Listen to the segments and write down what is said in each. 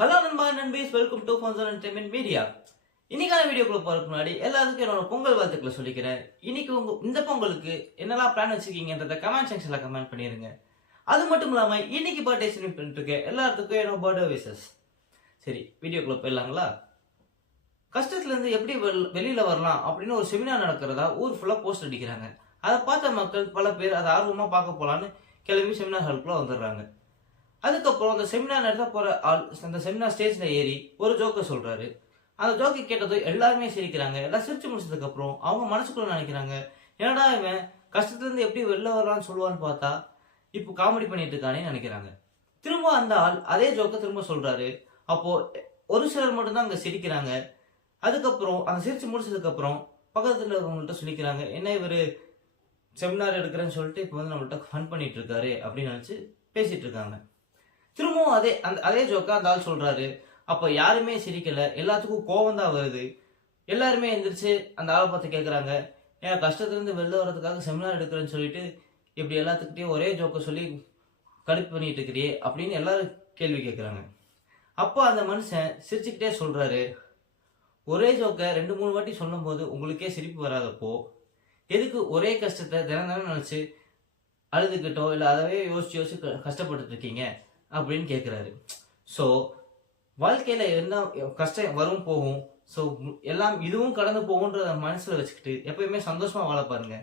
Hello நண்பா நண்பீஸ், welcome to ஃபன்சன் entertainment media. இன்னைக்கான வீடியோக்குள்ள போறதுக்கு முன்னாடி எல்லாத்துக்கும் என்னோட பொங்கல் வாழ்த்துக்களை சொல்லிக்கிறேன். இன்னைக்கு இந்த பொங்கலுக்கு என்னெல்லாம் பிளான் வச்சிருக்கீங்கன்றத கமெண்ட் செக்ஷன்ல கமெண்ட் பண்ணிருங்க. அது மட்டும் இல்லாம இன்னைக்கு பர்த்டே செலிப்ரேட் பண்ணிட்டு இருக்க எல்லாத்துக்கும் என்னோட பர்த்டே விஷஸ். சரி, வீடியோக்குள்ள போயிடலாங்களா? கஷ்டத்துல இருந்து எப்படி வெளியில வரலாம் அப்படின்னு ஒரு செமினார் நடக்கிறதா ஊர் ஃபுல்லா போஸ்ட் அடிக்கிறாங்க. அதை பார்த்த மக்கள் பல பேர் அதை ஆர்வமா பார்க்க போலான்னு கிளம்பி செமினார் ஹாலுக்குள்ள வந்துடுறாங்க. அதுக்கப்புறம் அந்த செமினார் நடத்த போற ஆள் அந்த செமினார் ஸ்டேஜ்ல ஏறி ஒரு ஜோக்க சொல்றாரு. அந்த ஜோக்கை கேட்டதும் எல்லாருமே சிரிக்கிறாங்க. எல்லாம் சிரிச்சு முடிச்சதுக்கு அப்புறம் அவங்க மனசுக்குள்ள நினைக்கிறாங்க, என்னடா இவன் கஷ்டத்துல இருந்து எப்படி வெளில வரலாம்னு சொல்லுவான்னு பார்த்தா இப்போ காமெடி பண்ணிட்டு இருக்கானே நினைக்கிறாங்க. திரும்ப அந்த ஆள் அதே ஜோக்க திரும்ப சொல்றாரு. அப்போ ஒரு சிலர் மட்டும்தான் அங்க சிரிக்கிறாங்க. அதுக்கப்புறம் அந்த சிரிச்சு முடிச்சதுக்கு அப்புறம் பக்கத்துல இருக்கவங்கள்ட்ட சொல்லிக்கிறாங்க, என்ன இவரு செமினார் எடுக்கிறேன்னு சொல்லிட்டு இப்போ நம்மள்ட்ட ஃபன் பண்ணிட்டு இருக்காரு அப்படின்னு நினைச்சு பேசிட்டு இருக்காங்க. திரும்பவும் அதே ஜோக்கா அந்த ஆள் சொல்றாரு. அப்ப யாருமே சிரிக்கல, எல்லாத்துக்கும் கோபம் தான் வருது. எல்லாருமே எந்திரிச்சு அந்த ஆளை பார்த்து கேட்கறாங்க, ஏன் கஷ்டத்துல இருந்து வெளில வர்றதுக்காக செமினார் எடுக்கிறேன்னு சொல்லிட்டு இப்படி எல்லாத்துக்கிட்டையும் ஒரே ஜோக்க சொல்லி கடுப்பு பண்ணிட்டு இருக்கிறியே அப்படின்னு எல்லாரும் கேள்வி கேட்கறாங்க. அப்போ அந்த மனுஷன் சிரிச்சுக்கிட்டே சொல்றாரு, ஒரே ஜோக்க 2-3 வாட்டி சொல்லும் போது உங்களுக்கே சிரிப்பு வராதப்போ எதுக்கு ஒரே கஷ்டத்தை தினம் நினைச்சு அழுதுகிட்டோ இல்லை அதவே யோசிச்சு கஷ்டப்பட்டு இருக்கீங்க அப்படின்னு கேட்குறாரு. ஸோ வாழ்க்கையில் என்ன கஷ்டம் வரும் போகும். ஸோ எல்லாம் இதுவும் கடந்து போகுன்றத மனசில் வச்சுக்கிட்டு எப்பயுமே சந்தோஷமா வாழ பாருங்க.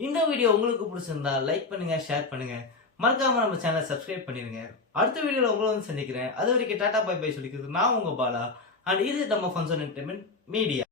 இந்த வீடியோ உங்களுக்கு பிடிச்சிருந்தா லைக் பண்ணுங்க, ஷேர் பண்ணுங்க, மறக்காம நம்ம சேனலை சப்ஸ்கிரைப் பண்ணிருங்க. அடுத்த வீடியோவில் உங்களை வந்து சந்திக்கிறேன். அது வரைக்கும் டாடா பை பை சொல்லிக்கிறது நான் உங்க பாலா. அண்ட் இது நம்ம ஃபன்சன் என்டர்டைன்மெண்ட் மீடியா.